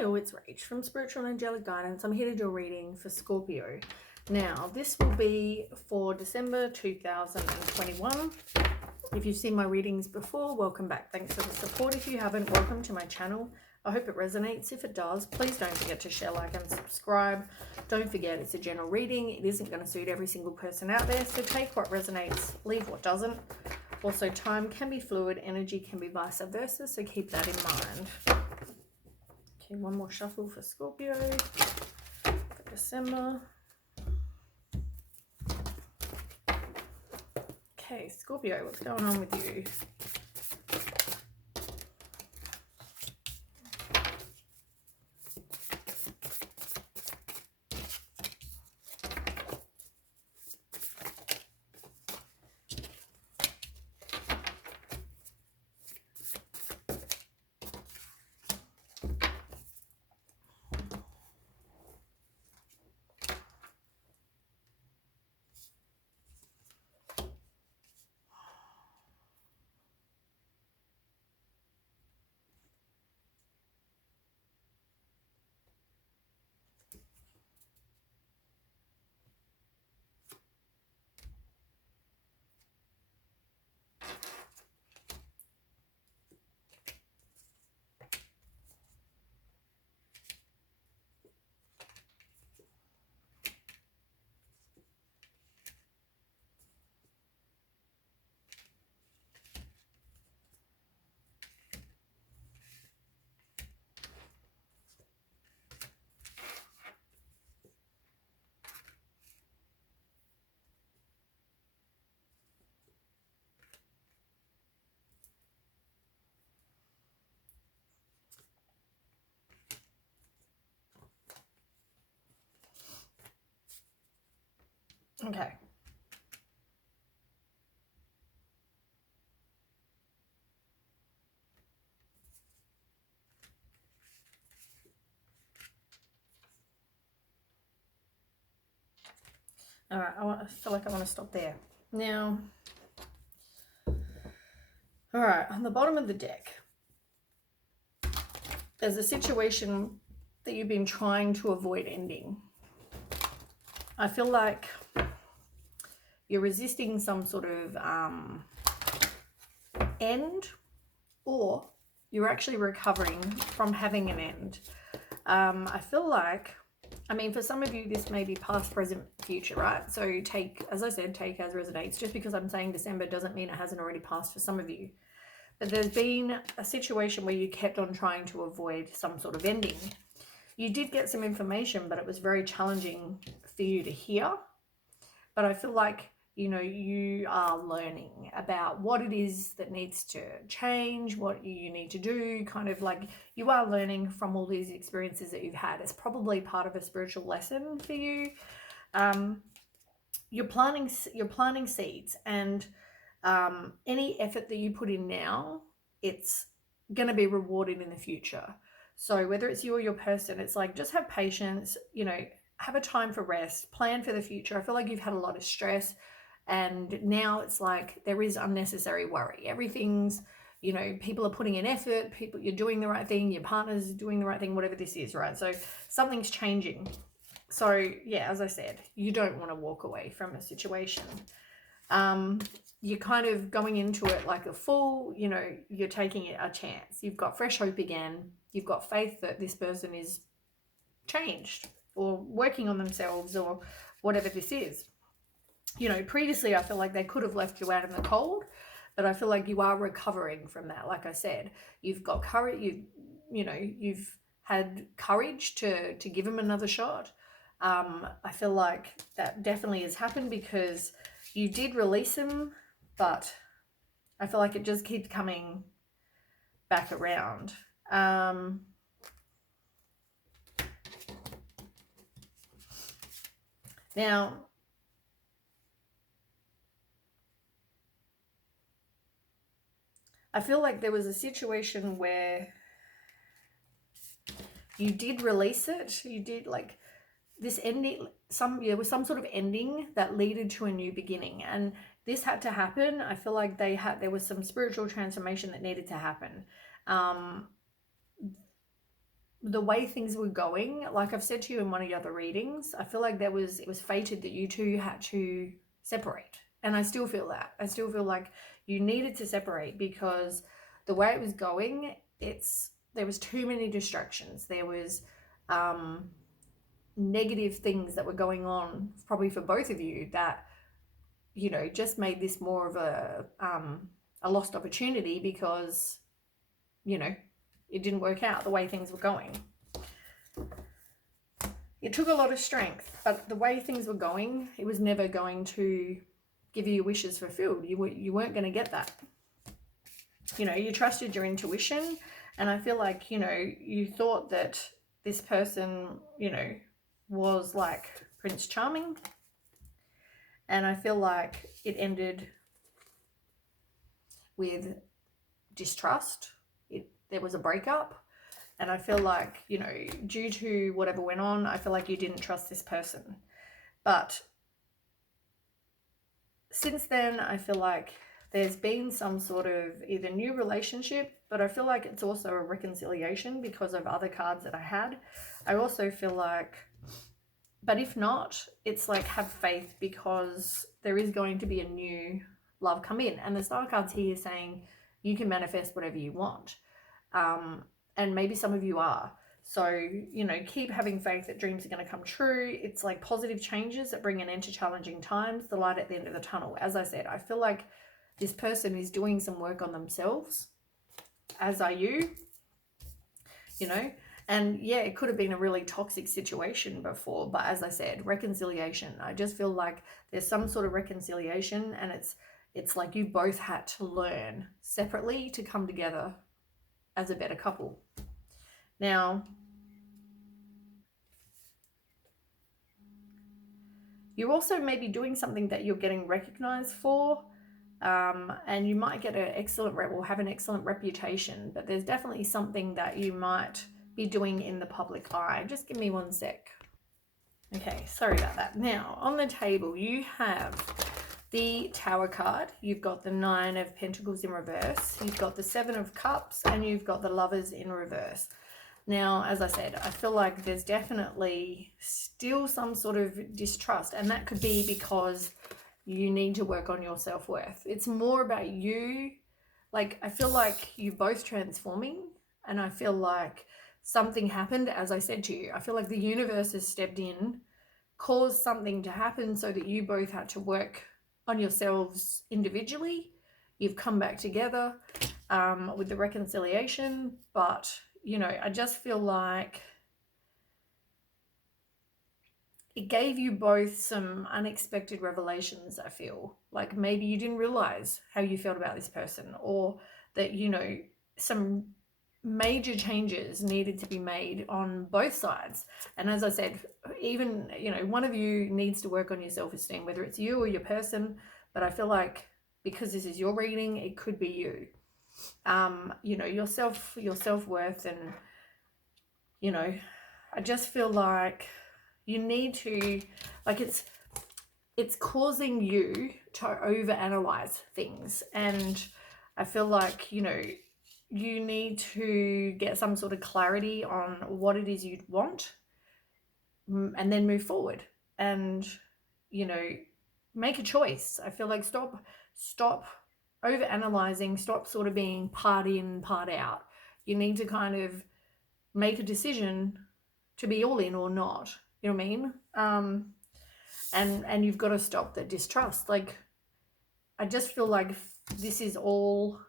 Hi all, it's Rach from Spiritual and Angelic Guidance. I'm here to do a reading for Scorpio. Now, this will be for December 2021. If you've seen my readings before, welcome back. Thanks for the support. If you haven't, welcome to my channel. I hope it resonates. If it does, please don't forget to share, like, and subscribe. Don't forget, it's a general reading. It isn't going to suit every single person out there, so take what resonates, leave what doesn't. Also, time can be fluid, energy can be vice versa, so keep that in mind. Okay, one more shuffle for Scorpio for December. Okay, Scorpio, what's going on with you? Okay. All right, I feel like I want to stop there. Now, all right, on the bottom of the deck, there's a situation that you've been trying to avoid ending. I feel like you're resisting some sort of end, or you're actually recovering from having an end. I feel like, I mean, for some of you, this may be past, present, future, right? So take, as I said, take as resonates. Just because I'm saying December doesn't mean it hasn't already passed for some of you. But there's been a situation where you kept on trying to avoid some sort of ending. You did get some information, but it was very challenging for you to hear. But I feel like, you know, you are learning about what it is that needs to change, what you need to do, kind of like you are learning from all these experiences that you've had. It's probably part of a spiritual lesson for you. You're planting seeds, and any effort that you put in now, it's going to be rewarded in the future. So whether it's you or your person, it's like, just have patience, you know, have a time for rest, plan for the future. I feel like you've had a lot of stress, and now it's like there is unnecessary worry. Everything's, you know, people are putting in effort, you're doing the right thing, your partner's doing the right thing, whatever this is, right? So something's changing. So yeah, as I said, you don't want to walk away from a situation. You're kind of going into it like a fool, you know, you're taking it a chance. You've got fresh hope again. You've got faith that this person is changed or working on themselves or whatever this is. You know, previously I feel like they could have left you out in the cold, but I feel like you are recovering from that. Like I said, you've got courage, you've had courage to give them another shot. I feel like that definitely has happened because you did release him, but I feel like it just keeps coming back around. Now, I feel like there was a situation where you did release it. You did, like, this ending, there was some sort of ending that led to a new beginning, and this had to happen. I feel like there was some spiritual transformation that needed to happen. the way things were going, like I've said to you in one of the other readings, I feel like it was fated that you two had to separate. And I still feel that. I still feel like you needed to separate because the way it was going, there was too many distractions. There was negative things that were going on probably for both of you that, you know, just made this more of a lost opportunity because, you know, it didn't work out the way things were going. It took a lot of strength, but the way things were going, it was never going to give you your wishes fulfilled. You weren't going to get that. You know, you trusted your intuition, and I feel like, you know, you thought that this person, you know, was like Prince Charming, and I feel like it ended with distrust. There was a breakup, and I feel like, you know, due to whatever went on, I feel like you didn't trust this person. But since then, I feel like there's been some sort of either new relationship, but I feel like it's also a reconciliation because of other cards that I had. I also feel like, but if not, it's like have faith because there is going to be a new love come in. And the Star cards here saying you can manifest whatever you want. And maybe some of you are. So, you know, keep having faith that dreams are going to come true. It's like positive changes that bring an end to challenging times, the light at the end of the tunnel. As I said, I feel like this person is doing some work on themselves, as are you, you know. And yeah, it could have been a really toxic situation before, but as I said, reconciliation. I just feel like there's some sort of reconciliation, and it's like you both had to learn separately to come together as a better couple. Now, you're also maybe doing something that you're getting recognized for, and you might get an excellent or have an excellent reputation, but there's definitely something that you might be doing in the public eye. Just give me one sec. Okay, sorry about that. Now, on the table, you have the Tower card, you've got the 9 of Pentacles in reverse, you've got the 7 of Cups, and you've got the Lovers in reverse. Now, as I said, I feel like there's definitely still some sort of distrust, and that could be because you need to work on your self-worth. It's more about you. Like, I feel like you're both transforming, and I feel like something happened, as I said to you. I feel like the universe has stepped in, caused something to happen so that you both had to work on yourselves individually. You've come back together with the reconciliation, but, you know, I just feel like it gave you both some unexpected revelations. I feel like maybe you didn't realize how you felt about this person, or that, you know, some major changes needed to be made on both sides. And as I said, even, you know, one of you needs to work on your self-esteem, whether it's you or your person. But I feel like because this is your reading, it could be you. You know, your self-worth, and, you know, I just feel like you need to, like, it's causing you to overanalyze things. And I feel like, you know, you need to get some sort of clarity on what it is you'd want, and then move forward and, you know, make a choice. I feel like stop overanalyzing, stop sort of being part in, part out. You need to kind of make a decision to be all in or not. You know what I mean? And you've got to stop the distrust. Like, I just feel like this is all,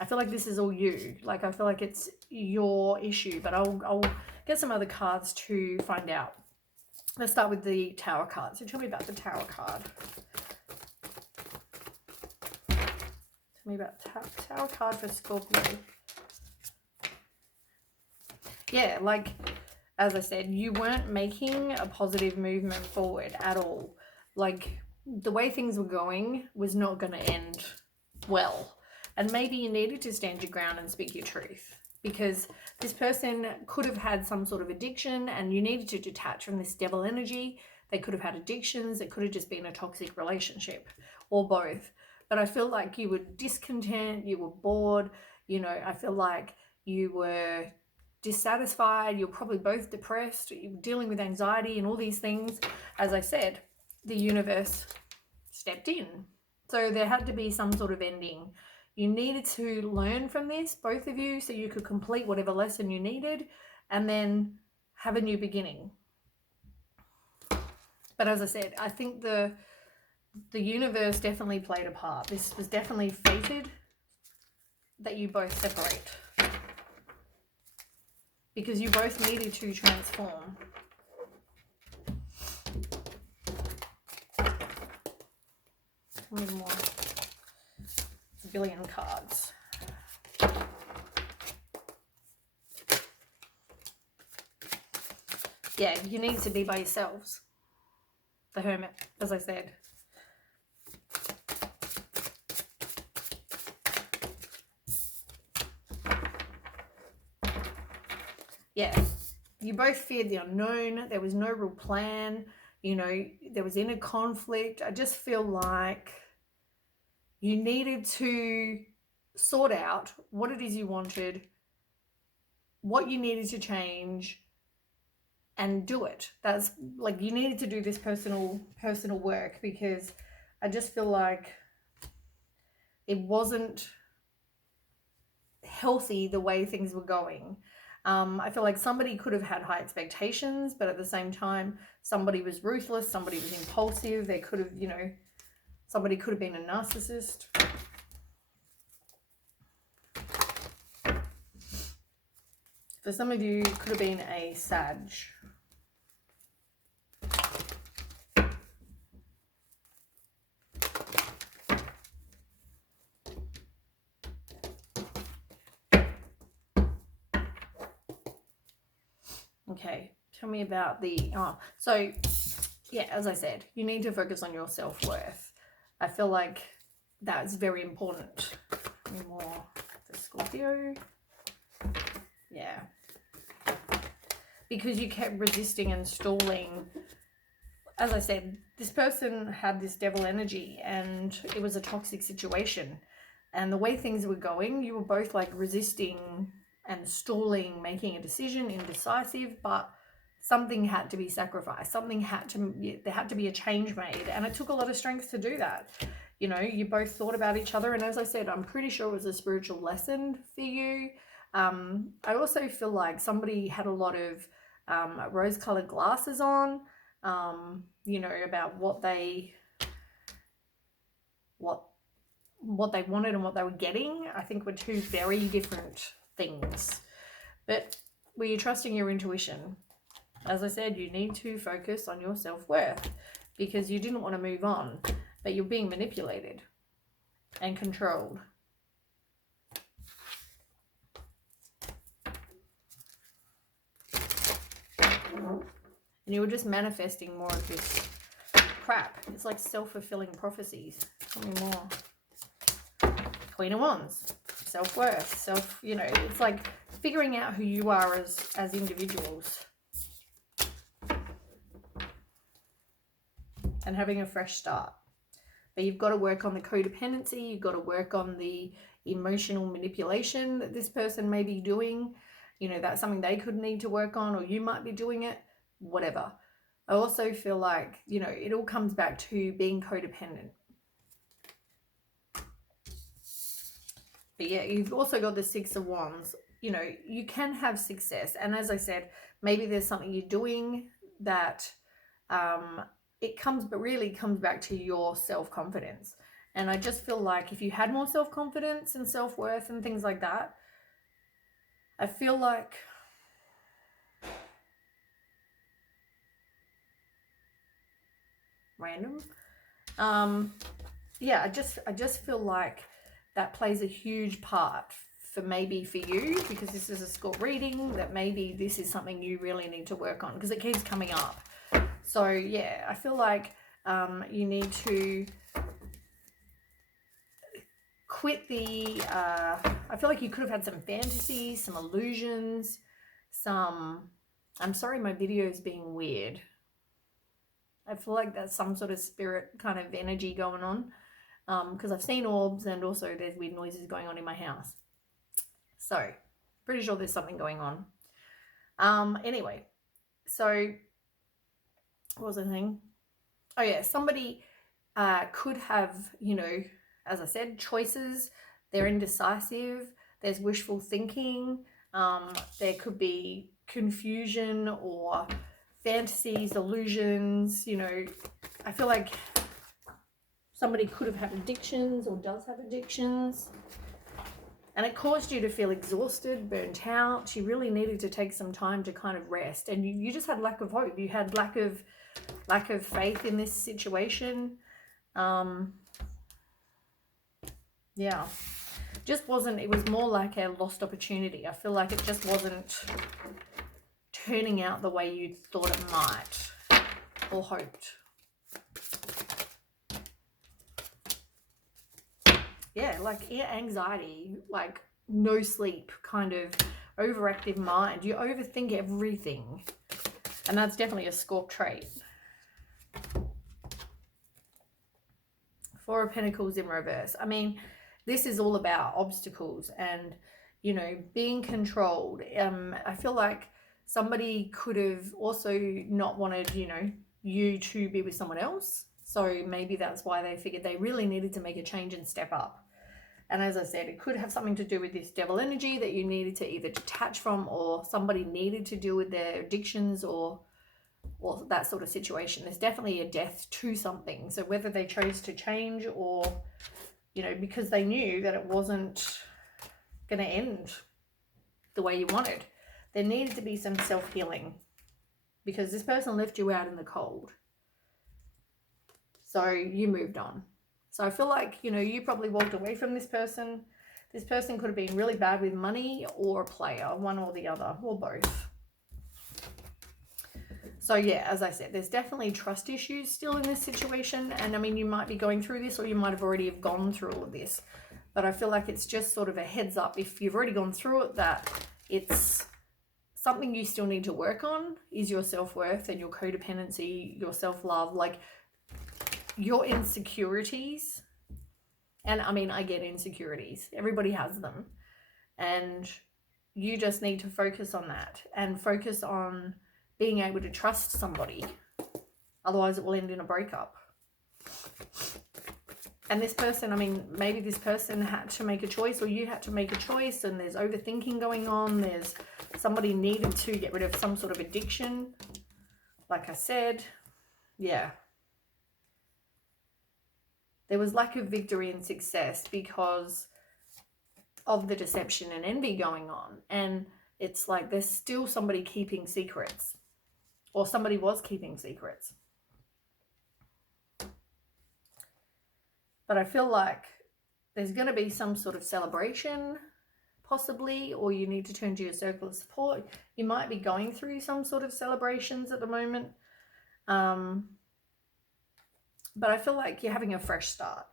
I feel like this is all you. Like, I feel like it's your issue, but I'll get some other cards to find out. Let's start with the Tower card. So tell me about the Tower card. Tell me about Tower card for Scorpio. Yeah, like, as I said, you weren't making a positive movement forward at all. Like, the way things were going was not going to end well. And maybe you needed to stand your ground and speak your truth, because this person could have had some sort of addiction and you needed to detach from this devil energy. They could have had addictions. It could have just been a toxic relationship, or both. But I feel like you were discontent, you were bored, You know, I feel like you were dissatisfied, you're probably both depressed, you're dealing with anxiety and all these things. As I said, the universe stepped in. So there had to be some sort of ending. You needed to learn from this, both of you, so you could complete whatever lesson you needed and then have a new beginning. But as I said, I think the universe definitely played a part. This was definitely fated that you both separate, because you both needed to transform. One more. It's a billion cards. Yeah, you need to be by yourselves. The Hermit, as I said. Yeah, you both feared the unknown. There was no real plan. You know, there was inner conflict. I just feel like you needed to sort out what it is you wanted, what you needed to change, and do it. That's like, you needed to do this personal work, because I just feel like it wasn't healthy the way things were going. I feel like somebody could have had high expectations, but at the same time, somebody was ruthless, somebody was impulsive. They could have, you know, somebody could have been a narcissist. For some of you, it could have been a Sag. Okay, tell me about the... so, yeah, as I said, you need to focus on your self-worth. I feel like that's very important. Any more for Scorpio? Yeah. Because you kept resisting and stalling. As I said, this person had this devil energy and it was a toxic situation. And the way things were going, you were both like resisting and stalling, making a decision, indecisive, but something had to be sacrificed. There had to be a change made. And it took a lot of strength to do that. You know, you both thought about each other. And as I said, I'm pretty sure it was a spiritual lesson for you. I also feel like somebody had a lot of rose-colored glasses on, you know, about what they wanted and what they were getting. I think were two very different things. But were you trusting your intuition? As I said, you need to focus on your self-worth, because you didn't want to move on, but you're being manipulated and controlled. And you were just manifesting more of this crap. It's like self-fulfilling prophecies. Tell me more. Queen of Wands. Self-worth. You know, it's like figuring out who you are as individuals. And having a fresh start. But you've got to work on the codependency. You've got to work on the emotional manipulation that this person may be doing. You know, that's something they could need to work on, or you might be doing it, whatever. I also feel like, you know, it all comes back to being codependent. But yeah, you've also got the Six of Wands. You know, you can have success. And as I said, maybe there's something you're doing that really comes back to your self-confidence. And I just feel like if you had more self-confidence and self-worth and things like that, I feel like random. Yeah, I just feel like that plays a huge part for you, because this is a Scorp reading, that maybe this is something you really need to work on, because it keeps coming up. So yeah, I feel like you need to quit the, I feel like you could have had some fantasies, some illusions, I'm sorry my video is being weird. I feel like that's some sort of spirit kind of energy going on, because I've seen orbs, and also there's weird noises going on in my house. So pretty sure there's something going on. Anyway, so what was the thing? Oh yeah, somebody could have, you know, as I said, choices. They're indecisive. There's wishful thinking. There could be confusion or fantasies, illusions. You know, I feel like somebody could have had addictions or does have addictions. And it caused you to feel exhausted, burnt out. You really needed to take some time to kind of rest. And you just had lack of hope. You had lack of faith in this situation. Yeah. Just wasn't, it was more like a lost opportunity. I feel like it just wasn't turning out the way you thought it might or hoped. Yeah, like anxiety, like no sleep, kind of overactive mind. You overthink everything. And that's definitely a Scorp trait. Four of Pentacles in reverse. I mean, this is all about obstacles and, you know, being controlled. I feel like somebody could have also not wanted, you know, you to be with someone else. So maybe that's why they figured they really needed to make a change and step up. And as I said, it could have something to do with this devil energy that you needed to either detach from, or somebody needed to deal with their addictions or that sort of situation. There's definitely a death to something. So whether they chose to change or, you know, because they knew that it wasn't going to end the way you wanted, there needed to be some self-healing, because this person left you out in the cold. So you moved on. So I feel like, you know, you probably walked away from this person. This person could have been really bad with money or a player, one or the other, or both. So yeah, as I said, there's definitely trust issues still in this situation. And I mean, you might be going through this, or you might have already have gone through all of this. But I feel like it's just sort of a heads up, if you've already gone through it, that it's something you still need to work on is your self-worth and your codependency, your self-love, like your insecurities. And I mean, I get insecurities. Everybody has them. And you just need to focus on that and focus on being able to trust somebody. Otherwise, it will end in a breakup. And this person, I mean, maybe this person had to make a choice, or you had to make a choice, and there's overthinking going on. There's somebody needed to get rid of some sort of addiction. Like I said, yeah. There was lack of victory and success because of the deception and envy going on. And it's like there's still somebody keeping secrets, or somebody was keeping secrets. But I feel like there's going to be some sort of celebration, possibly, or you need to turn to your circle of support. You might be going through some sort of celebrations at the moment. But I feel like you're having a fresh start.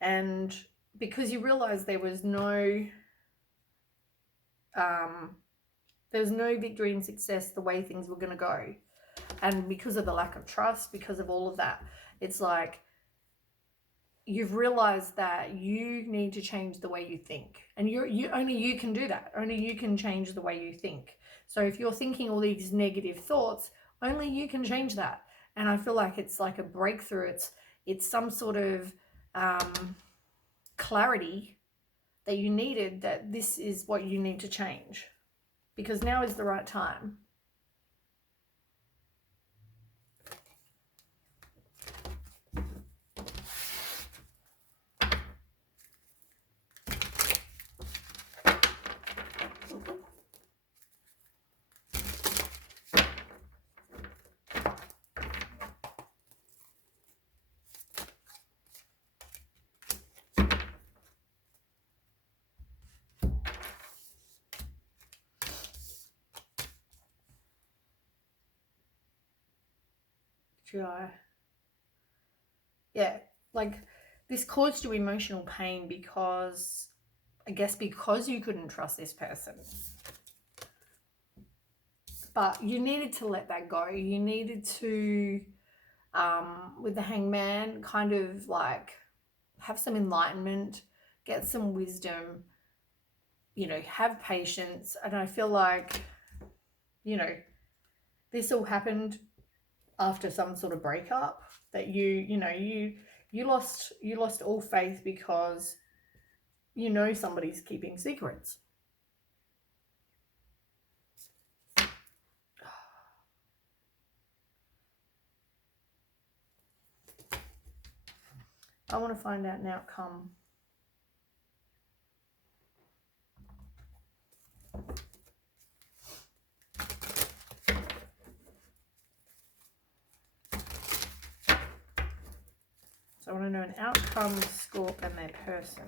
And because you realize there was no victory and success the way things were going to go. And because of the lack of trust, because of all of that, it's like you've realized that you need to change the way you think. And only you can do that. Only you can change the way you think. So if you're thinking all these negative thoughts, only you can change that. And I feel like it's like a breakthrough. It's some sort of clarity that you needed, that this is what you need to change, because now is the right time. Yeah, like this caused you emotional pain because, I guess, because you couldn't trust this person. But you needed to let that go. You needed to, with the Hangman, kind of like have some enlightenment, get some wisdom, you know, have patience. And I feel like, you know, this all happened after some sort of breakup, that you know, you lost all faith because you know somebody's keeping secrets. I want to find out an outcome. So I want to know an outcome, Scorp, and their person.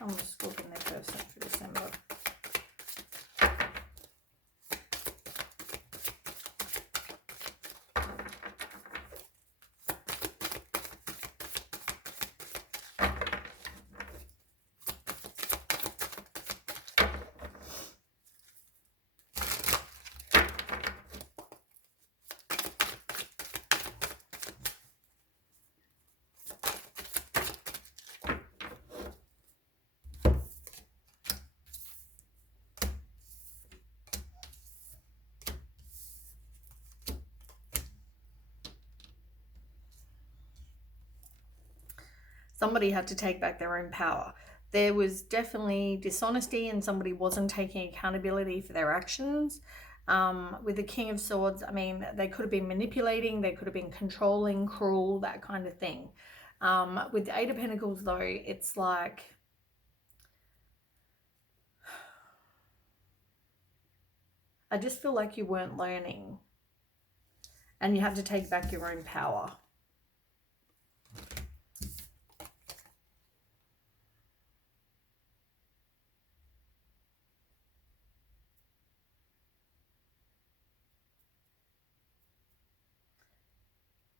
Outcome, Scorp, and their person for December. Somebody had to take back their own power. There was definitely dishonesty and somebody wasn't taking accountability for their actions. With the King of Swords, I mean, they could have been manipulating, they could have been controlling, cruel, that kind of thing. With the Eight of Pentacles, though, it's like, I just feel like you weren't learning and you had to take back your own power.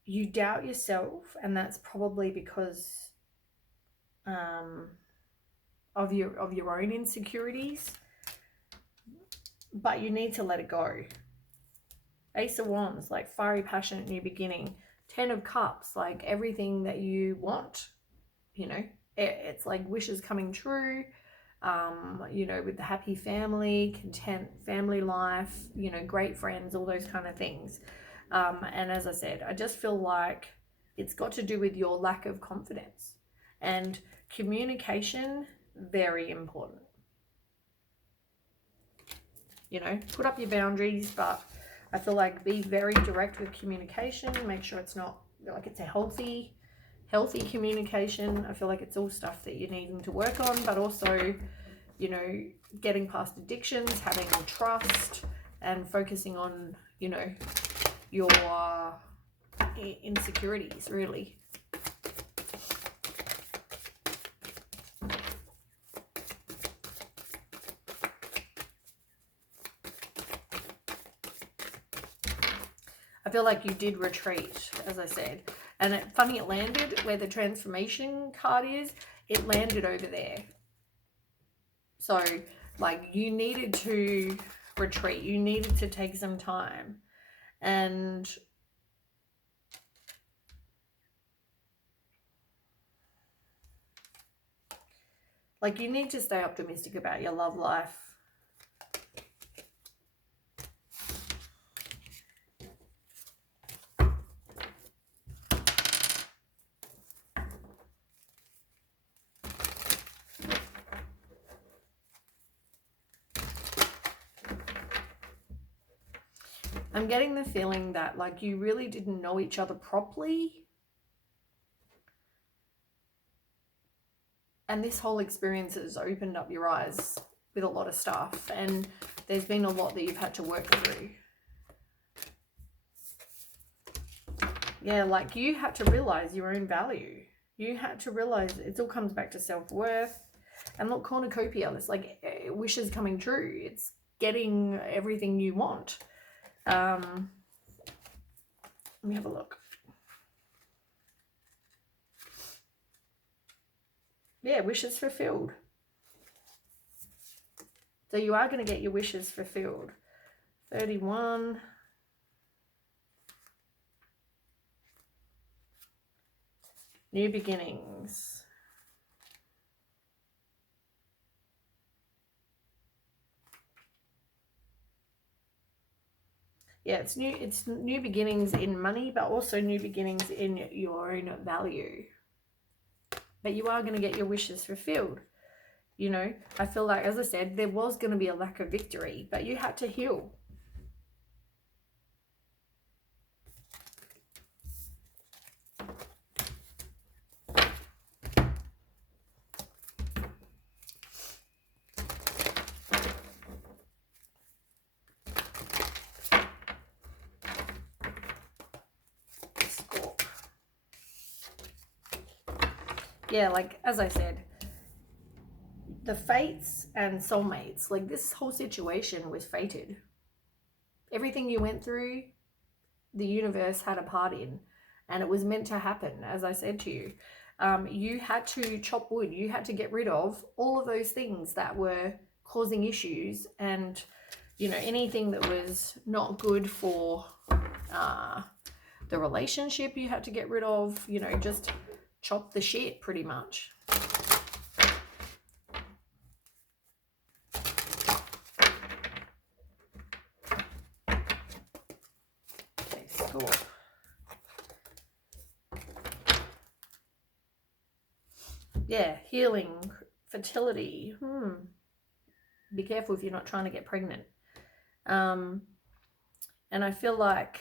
You doubt yourself, and that's probably because of your own insecurities, but you need to let it go. Ace of Wands, like fiery, passionate new beginning. 10 of Cups, like everything that you want, you know, it's like wishes coming true. You know, with the happy family, content family life, you know, great friends, all those kind of things. And as I said, I just feel like it's got to do with your lack of confidence, and communication, very important. You know, put up your boundaries, but I feel like be very direct with communication. Make sure it's not like, it's a healthy communication. I feel like it's all stuff that you're needing to work on, but also, you know, getting past addictions, having trust, and focusing on, you know, your insecurities, really. I feel like you did retreat, as I said. And funny, it landed where the transformation card is. It landed over there. So, like, you needed to retreat. You needed to take some time. And like, you need to stay optimistic about your love life. I'm getting the feeling that, like, you really didn't know each other properly. And this whole experience has opened up your eyes with a lot of stuff. And there's been a lot that you've had to work through. Yeah, like, you had to realize your own value. You had to realize it all comes back to self-worth. And look, cornucopia, it's like wishes coming true. It's getting everything you want. Let me have a look. Yeah, wishes fulfilled. So you are going to get your wishes fulfilled. 31. New beginnings. Yeah, it's new beginnings in money, but also new beginnings in your own value. But you are going to get your wishes fulfilled. You know, I feel like, as I said, there was going to be a lack of victory, but you had to heal. Yeah, like, as I said, the fates and soulmates, like, this whole situation was fated. Everything you went through, the universe had a part in, and it was meant to happen, as I said to you. You had to chop wood. You had to get rid of all of those things that were causing issues, and, you know, anything that was not good for the relationship you had to get rid of, you know, just chop the shit pretty much. Okay, cool. Yeah, healing, fertility. Be careful if you're not trying to get pregnant. And I feel like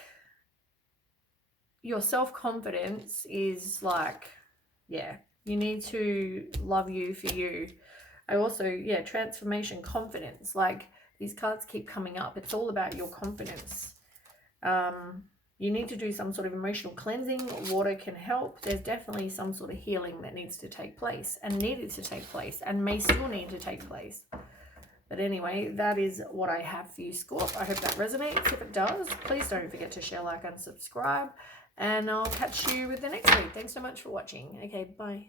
your self-confidence is like, yeah, you need to love you for you. I also, yeah, transformation, confidence. Like, these cards keep coming up. It's all about your confidence. You need to do some sort of emotional cleansing. Water can help. There's definitely some sort of healing that needs to take place, and needed to take place, and may still need to take place. But anyway, that is what I have for you, Scorp. I hope that resonates. If it does, please don't forget to share, like, and subscribe. And I'll catch you with the next week. Thanks so much for watching. Okay, bye.